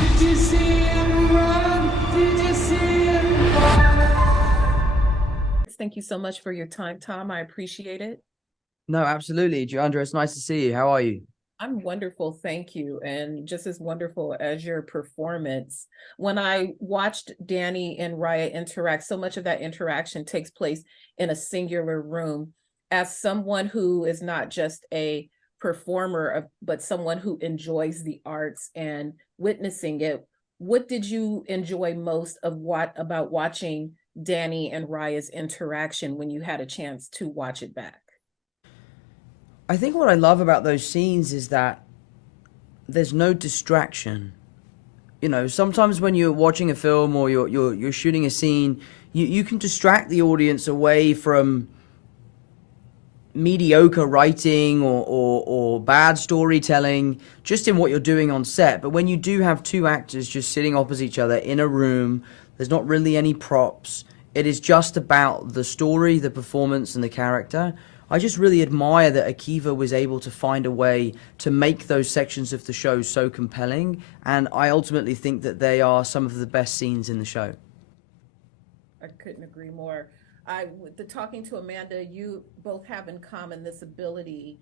Did you see him run? Did you see him run? Thank you so much for your time, Tom. I appreciate it. No, absolutely. Joandra, it's nice to see you. How are you? I'm wonderful, thank you. And just as wonderful as your performance. When I watched Danny and Raya interact, so much of that interaction takes place in a singular room. As someone who is not just a performer, but someone who enjoys the arts and witnessing it, what did you enjoy most about watching Danny and Raya's interaction when you had a chance to watch it back? I think what I love about those scenes is that there's no distraction. You know, sometimes when you're watching a film or you're shooting a scene, you can distract the audience away from mediocre writing or bad storytelling just in what you're doing on set. But when you do have two actors just sitting opposite each other in a room, there's not really any props. It is just about the story, the performance, and the character. I just really admire that Akiva was able to find a way to make those sections of the show so compelling, and I ultimately think that they are some of the best scenes in the show. I couldn't agree more. The talking to Amanda, you both have in common this ability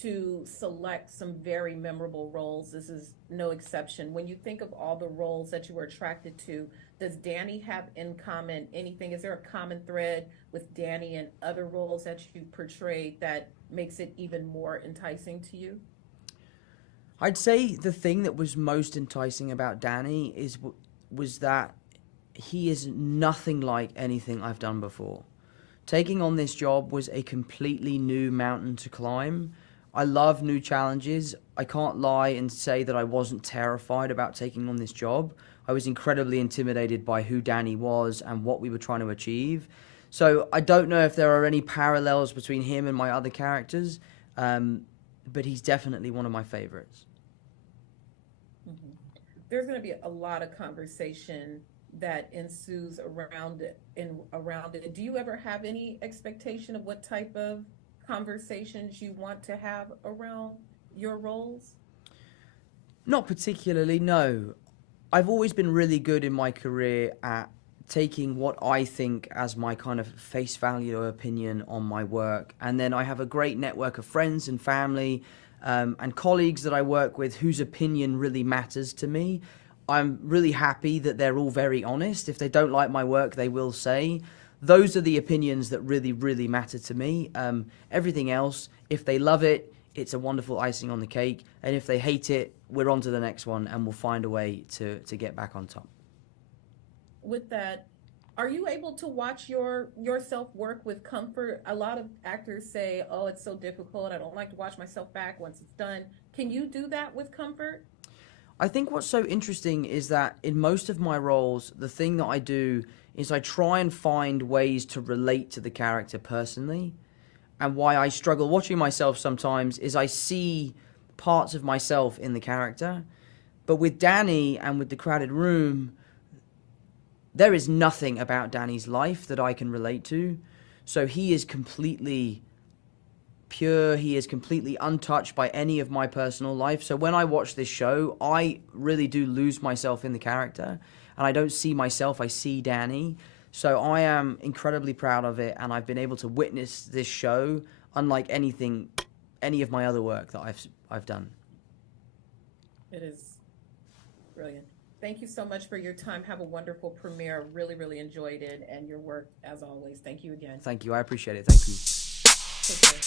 to select some very memorable roles. This is no exception. When you think of all the roles that you were attracted to, does Danny have in common anything? Is there a common thread with Danny and other roles that you portrayed that makes it even more enticing to you? I'd say the thing that was most enticing about Danny was that he is nothing like anything I've done before. Taking on this job was a completely new mountain to climb. I love new challenges. I can't lie and say that I wasn't terrified about taking on this job. I was incredibly intimidated by who Danny was and what we were trying to achieve. So I don't know if there are any parallels between him and my other characters, but he's definitely one of my favorites. Mm-hmm. There's going to be a lot of conversation that ensues around it. Do you ever have any expectation of what type of conversations you want to have around your roles? Not particularly, no. I've always been really good in my career at taking what I think as my kind of face value opinion on my work, and then I have a great network of friends and family and colleagues that I work with whose opinion really matters to me. I'm really happy that they're all very honest. If they don't like my work, they will say. Those are the opinions that really, really matter to me. Everything else, if they love it, it's a wonderful icing on the cake. And if they hate it, we're on to the next one and we'll find a way to get back on top. With that, are you able to watch yourself work with comfort? A lot of actors say, oh, it's so difficult. I don't like to watch myself back once it's done. Can you do that with comfort? I think what's so interesting is that in most of my roles, the thing that I do is I try and find ways to relate to the character personally. And why I struggle watching myself sometimes is I see parts of myself in the character. But with Danny and with The Crowded Room, there is nothing about Danny's life that I can relate to. So he is completely pure, he is completely untouched by any of my personal life. So when I watch this show, I really do lose myself in the character, and I don't see myself, I see Danny. So I am incredibly proud of it, and I've been able to witness this show unlike any of my other work that I've done. It is brilliant. Thank you so much for your time. Have a wonderful premiere. Really, really enjoyed it, and your work as always. Thank you again. Thank you. I appreciate it. Thank you. Take care.